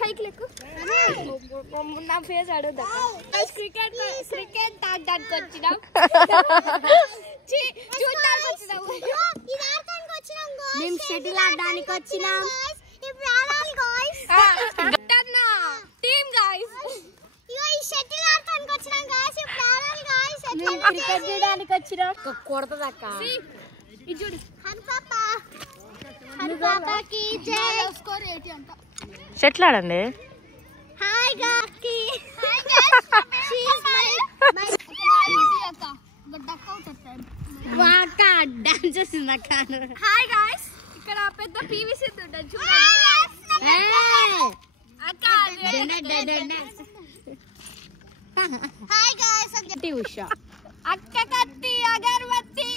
Cycle ఎక్కు నా face అడుగుదా cricket ఆడడానికి వచ్చినాం మేము షటిల్ ఆడడానికి వచ్చినాం క్రికెట్ చేయడానికి వచ్చినాం కొడతదక్క చూడు షటిల్ ఆడండి డాన్స్ చేసింది అక్క. హాయ్ గాయ్స్, ఇక్కడ పెద్ద పీవీసీ ఉంటుంది చూడండి. హాయ్ గాయ్స్, ఉషా అక్క కత్తి అగరబత్తి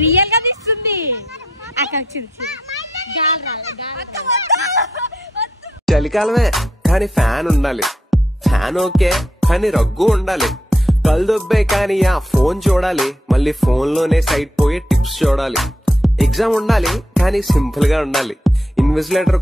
రియల్ గా తీస్తుంది చలికాలమే కానీ ఫ్యాన్ ఉండాలి, ఫ్యాన్ ఓకే కానీ రగ్గు ఉండాలి, కళ్ళు దొబ్బే కానీ ఆ ఫోన్ చూడాలి, మళ్ళీ ఫోన్ లోనే సైట్ పోయి టిప్స్ చూడాలి, ఎగ్జామ్ ఉండాలి కానీ సింపుల్ గా ఉండాలి, ఇన్విజిలేటర్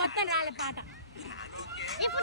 మొత్తం రాలే పాట ఇప్పుడు